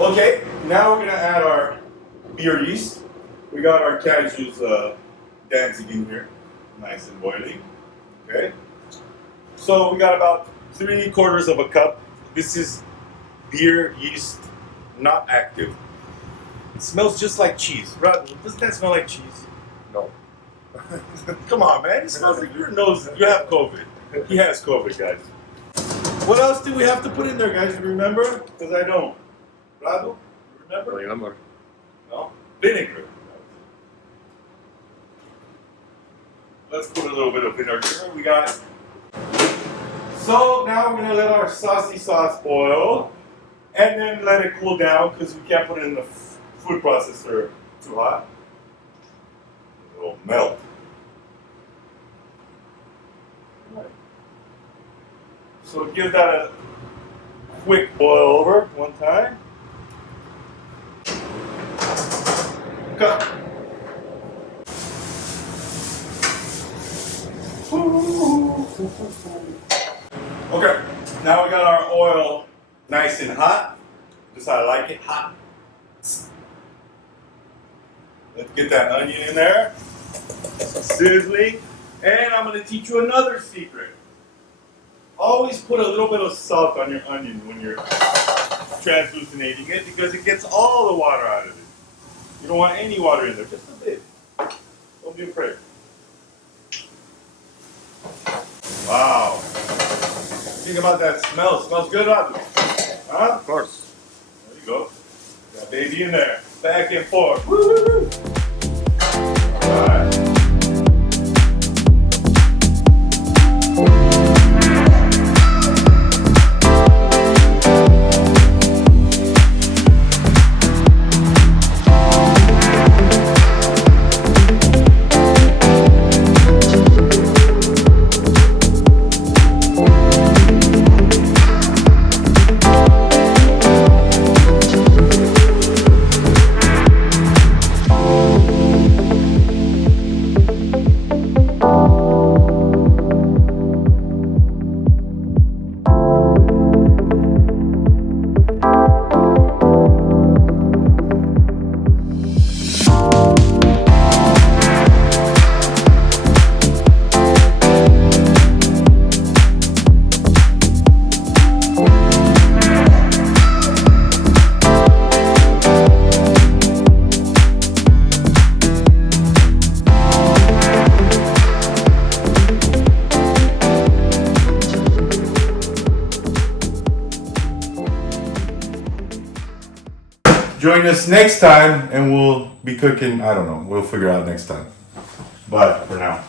Okay, now we're gonna add our beer yeast. We got our cashews dancing in here, nice and boiling. Okay, so we got about 3/4 of a cup. This is beer yeast, not active. It smells just like cheese. Rod, doesn't that smell like cheese? No. Come on, man. It smells like your nose. You have COVID. He has COVID, guys. What else do we have to put in there, guys? You remember? Because I don't. Rado, you remember? Remember. No? Vinegar. Let's put a little bit of vinegar. We got. So now we're gonna let our saucy sauce boil, and then let it cool down because we can't put it in the food processor too hot. It will melt. So give that a quick boil over one time. Cut. Okay, now we got our oil nice and hot. Just how I like it, hot. Let's get that onion in there, sizzling. And I'm gonna teach you another secret. Always put a little bit of salt on your onion when you're translucinating it because it gets all the water out of it. You don't want any water in there, just a bit. Don't be afraid. Wow. Think about that smell. Smells good, Radu. Huh? Of course. There you go. Got baby in there. Back and forth. Woo-hoo-hoo. All right. Join us next time and we'll be cooking, I don't know, we'll figure out next time. But for now.